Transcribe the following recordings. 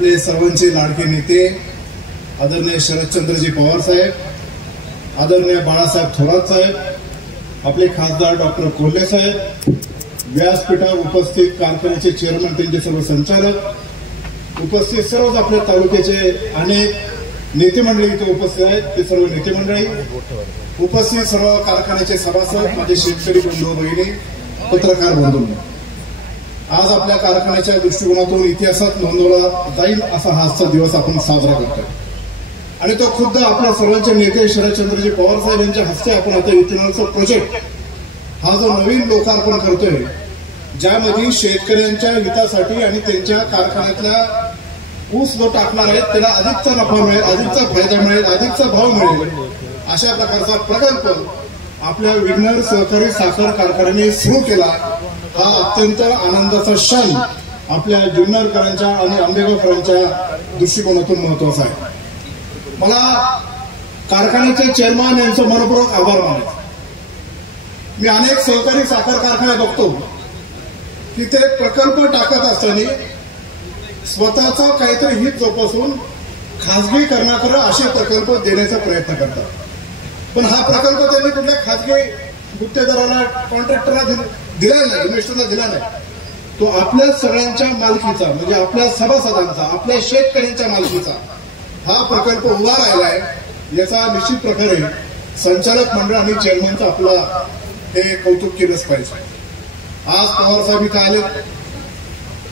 आपले सर्वांचे लाडके नेते आदरणीय शरदचंद्रजी पवार साहेब, आदरणीय बाळासाहेब थोरात साहेब, आपले खासदार डॉक्टर कोल्हे साहेब, व्यासपीठावर उपस्थित कारखान्याचे चेअरमन, त्यांचे सर्व संचालक, उपस्थित सर्वच आपल्या तालुक्याचे अनेक नेते मंडळी इथे उपस्थित आहेत, ते सर्व नेते मंडळी, उपस्थित सर्व कारखान्याचे सभासद, माझे शेतकरी बंधू भगिनी, पत्रकार बंधू, आज आपल्या कारखान्याच्या दृष्टिकोनातून इतिहासात नोंदवला जाईल असा हा आजचा दिवस आपण साजरा करतोय आणि तो खुद्द आपल्या सर्वांचे नेते शरदचंद्रजी पवार साहेब यांच्या हस्ते आपण आता इथेनॉलचा प्रोजेक्ट हा जो नवीन लोकार्पण करतोय, ज्यामध्ये शेतकऱ्यांच्या हितासाठी आणि त्यांच्या कारखान्यातल्या ऊस जो टाकणार आहेत त्याला अधिकचा नफा मिळेल, अधिकचा फायदा मिळेल, अधिकचा भाव मिळेल, अशा प्रकारचा प्रकल्प आपल्या विघ्नर सहकारी साखर कारखान्याने सुरू केला. हा अत्यंत आनंदाचा क्षण आपल्या जुन्नरकरांच्या आणि आंबेगावकरांच्या दृष्टिकोनातून महत्वाचा आहे. मला कारखान्याचे चेअरमन यांचं मनपूर्वक आभार मानायचे. मी अनेक सहकारी साखर कारखाने बघतो की ते प्रकल्प टाकत असताना स्वतःचा काहीतरी हित जोपासून खासगीकरणाकडे असे प्रकल्प देण्याचा प्रयत्न करतात. पण हा प्रकल्प त्यांनी कुठल्या खासगी गुत्तेदाराला, कॉन्ट्रॅक्टरला दिला नाही, इन्व्हेस्टरला दिला नाही. तो आपल्या सगळ्यांच्या मालकीचा, म्हणजे आपल्या सभासदांचा, आपल्या शेतकऱ्यांच्या मालकीचा हा प्रकल्प उभा राहिलाय. याचा निश्चित प्रकारे संचालक मंडळ आणि चेअरमनचं आपला हे कौतुक केलंच पाहिजे. आज पवार साहेब इथे आले,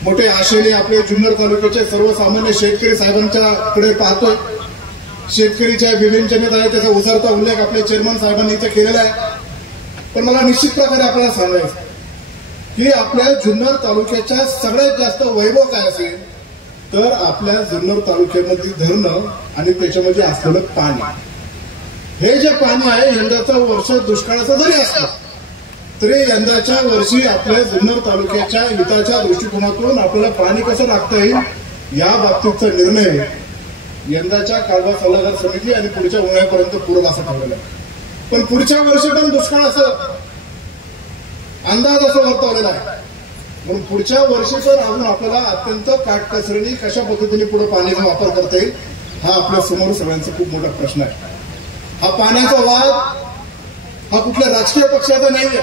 मोठे आशेने आपले जुन्नर तालुक्याचे सर्वसामान्य शेतकरी साहेबांच्या कडे पाहतोय. शेतकरीच्या विवेचनेत आहे त्याचा उसारता उल्लेख आपल्या चेअरमन साहेबांनी इथे केलेला आहे. पण मला निश्चित प्रकारे आपल्याला सांगायचं की आपल्या जुन्नर तालुक्याच्या सगळ्यात जास्त वैभव काय असेल तर आपल्या जुन्नर तालुक्यामधील धरणं आणि त्याच्यामध्ये असलेलं पाणी. हे जे पाणी आहे, यंदाचं वर्ष दुष्काळाचं जरी असलं तरी यंदाच्या वर्षी आपल्या जुन्नर तालुक्याच्या हिताच्या दृष्टिकोनातून आपल्याला पाणी कसं टाकता येईल या बाबतीतचा निर्णय यंदाच्या कारभार सल्लागार समिती आणि पुढच्या उन्हाळ्यापर्यंत पूर्ण असा ठरवला आहे. पण पुढच्या वर्षी पण दुष्काळ असं अंदाज असं वर्तवलेला आहे. म्हणून पुढच्या वर्षी पण अजून आपल्याला अत्यंत काटकसरीने कशा पद्धतीने पुढे पाण्याचा वापर करता येईल हा आपल्या समोर सगळ्यांचा खूप मोठा प्रश्न आहे. हा पाण्याचा वाद हा कुठल्या राजकीय पक्षाचा नाहीये.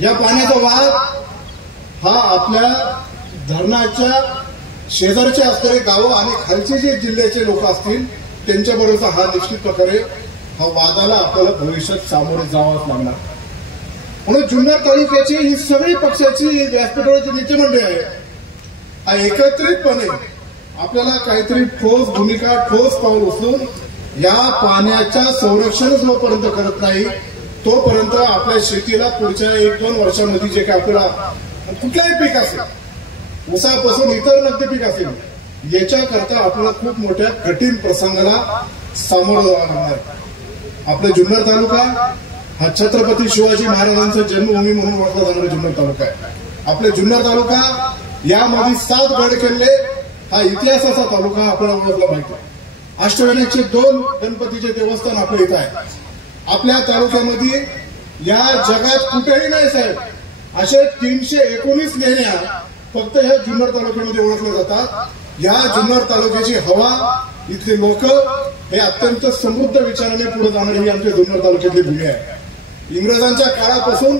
या पाण्याचा वाद हा आपल्या धरणाच्या शेजारचे असणारे गावं आणि खालचे जे जिल्ह्याचे लोक असतील त्यांच्याबरोबरचा हा निश्चित प्रकारे हा वादाला आपल्याला भविष्यात सामोरे जावंच लागणार. म्हणून जुन्नर तालुक्याची ही सगळी पक्षाची व्यासपीठावरची नेते मंडळी आहे, हा एकत्रितपणे आपल्याला काहीतरी ठोस भूमिका, ठोस पाऊल उचलून या पाण्याच्या संरक्षण जोपर्यंत करत नाही तोपर्यंत आपल्या शेतीला पुढच्या 1-2 वर्षांमध्ये जे काही आपल्याला कुठलाही पीक असेल, ऊसापासून इतर नगदी पीक असेल, याच्याकरता आपल्याला खूप मोठ्या कठीण प्रसंगाला सामोरं जावं लागणार. आपला जुन्नर तालुका हा छत्रपती शिवाजी महाराजांचा जन्मभूमी म्हणून ओळखला जाणारा जुन्नर तालुका आहे. आपला जुन्नर तालुका यामध्ये 7 गड किल्ले हा इतिहासाचा तालुका आपल्याला ओळखला माहिती आहे. अष्टविनायकचे 2 गणपतीचे देवस्थान आपल्या इथं आहे. आपल्या तालुक्यामध्ये या जगात कुठेही नाही साहेब असे 319 लेण्या फक्त ह्या जुन्नर तालुक्यामध्ये ओळखल्या जातात. या जुन्नर तालुक्याची हवा, इथले लोक हे अत्यंत समृद्ध विचाराने पुढे जाणारी ही आमच्या जुन्नर तालुक्यातली भूमी आहे. इंग्रजांच्या काळापासून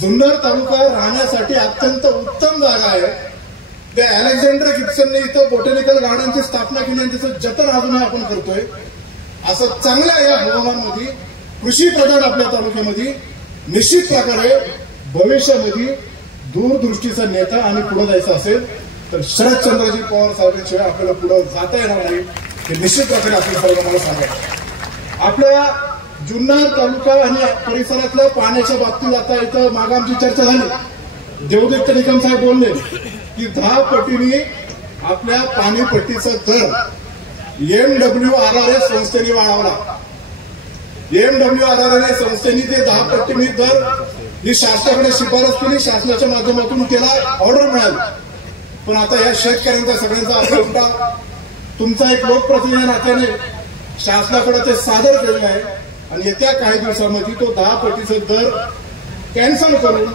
जुन्नर तालुका राहण्यासाठी अत्यंत उत्तम जागा आहे. त्या अलेक्झांडर गिब्सनने इथं बोटॅनिकल गार्डनची स्थापना केली आणि त्याचं जतन अजूनही आपण करतोय. असं चांगल्या या हवामानामध्ये कृषी प्रधान आपल्या तालुक्यामध्ये निश्चित प्रकारे भविष्यामध्ये दूरदृष्टीचा नेता आणि पुढे जायचं असेल तर शरदचंद्रजी पवार साहेबांशिवाय आपल्याला पुढे जाता येणार नाही हे निश्चित प्रकारे आपल्या सर्वांना सांगायचं. आपल्या जुन्नर तालुका आणि परिसरातल्या पाण्याच्या बाबतीत आता इथं मागे आमची चर्चा झाली. देवदत्त निकम साहेब बोलले की 10 पटीने आपल्या पाणीपट्टीचा दर MWRRA संस्थेने वाढवला. MWRRA संस्थेने ते 10 पटीने दर ही शासनाकडे शिफारस केली, शासनाच्या माध्यमातून त्याला ऑर्डर मिळाली. पण आता या शेतकऱ्यांचा सगळ्यांचा आपला तुमचा एक लोकप्रतिनिधी नात्याने शासनाकडे ते सादर केलेलं आहे आणि येत्या काही दिवसांमध्ये तो 10 पटीचा दर कॅन्सल करून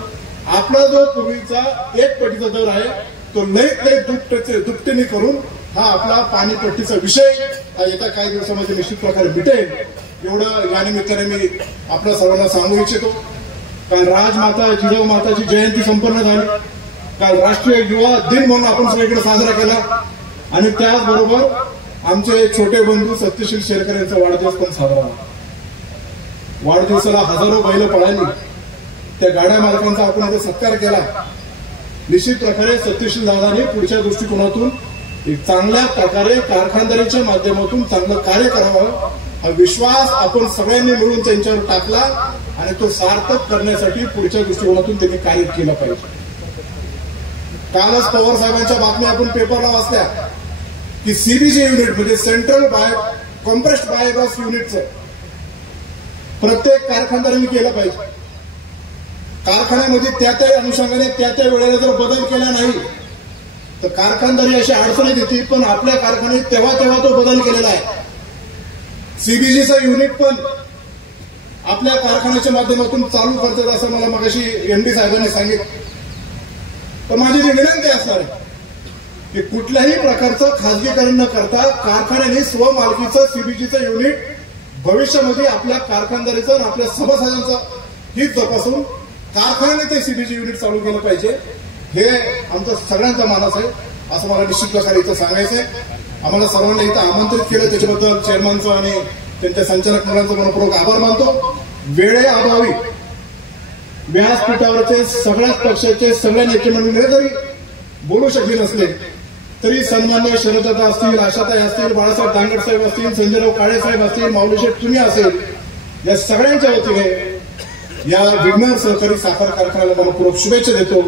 आपला जो पूर्वीचा 1 पटीचा दर आहे तो लई दुपटीने करून हा आपला पाणीपट्टीचा विषय हा येत्या काही दिवसामध्ये निश्चित प्रकारे मिटेल एवढं या निमित्ताने मी आपल्या सर्वांना सांगू इच्छितो. काल राजमाता जिजाऊ माताची जयंती संपन्न झाली. काल राष्ट्रीय युवा दिन म्हणून आपण सगळीकडे साजरा केला आणि त्याचबरोबर आमचे छोटे बंधू सत्यशील शेरकर यांचा वाढदिवस पण साजरा झाला. वाढदिवसाला हजारो बैल पळाली. त्या गाड्या मालकांचा आपण आता सत्कार केला. निश्चित प्रकारे सत्यशील दादांनी पुढच्या दृष्टिकोनातून एक चांगल्या प्रकारे कारखानदारीच्या माध्यमातून चांगलं कार्य करावं हा विश्वास आपण सगळ्यांनी मिळून त्यांच्यावर टाकला आणि तो सार्थक करण्यासाठी पुढच्या दृष्टिकोनातून त्यांनी कार्य केलं पाहिजे. कालच पवार साहेबांच्या बातम्या आपण पेपरला वाचल्या की सीबीजी युनिट म्हणजे सेंट्रल कॉम्प्रेस्ड बायोगॅस युनिटचं प्रत्येक कारखानदारांनी केलं पाहिजे. कारखान्यामध्ये त्या अनुषंगाने त्या वेळेला जर बदल केला नाही तर कारखानदारी अशी अडचणीत येते. पण आपल्या कारखान्यात तेव्हा तो बदल केलेला आहे. सीबीजीचं युनिट पण आपल्या कारखान्याच्या माध्यमातून चालू करतात असं मला मगाशी एमडी साहेबांनी सांगितलं. तर माझी जी विनंती असणार आहे की कुठल्याही प्रकारचं खासगीकरण न करता कारखान्याने स्वमालकीचं सीबीजीचं युनिट भविष्यामध्ये आपल्या कारखानदारीचं आणि आपल्या सभासदांचं हित जपासून कारखान्याने ते सीबीजी युनिट चालू केलं पाहिजे. हे आमचा सगळ्यांचा मानस आहे असं मला निश्चित प्रकारे इथं सांगायचं आहे. आम्हाला सर्वांना इथं आमंत्रित केलं त्याच्याबद्दल चेअरमनचं आणि त्यांच्या संचालक मंडळाचा मनपूर्वक आभार मानतो. वेळेअभावी व्यासपीठावरचे सगळ्याच पक्षाचे सगळ्या नेते मंडळी जरी बोलू शकले नसले तरी सन्मान्य शरददादा असतील, आशाताई असतील, बाळासाहेब दांगडसाहेब असतील, संजयराव काळेसाहेब असतील, माऊलीशेठ तुम्ही असेल या सगळ्यांच्या वतीने या विघ्नर सहकारी साखर कारखान्याला मनपूर्वक शुभेच्छा देतो.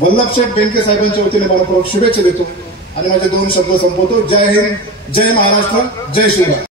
वल्लभशेठ बेनके साहेबांच्या वतीने मनपूर्वक शुभेच्छा देतो आणि माझे 2 शब्द संपवतो. जय हिंद, जय महाराष्ट्र, जय शिवराय.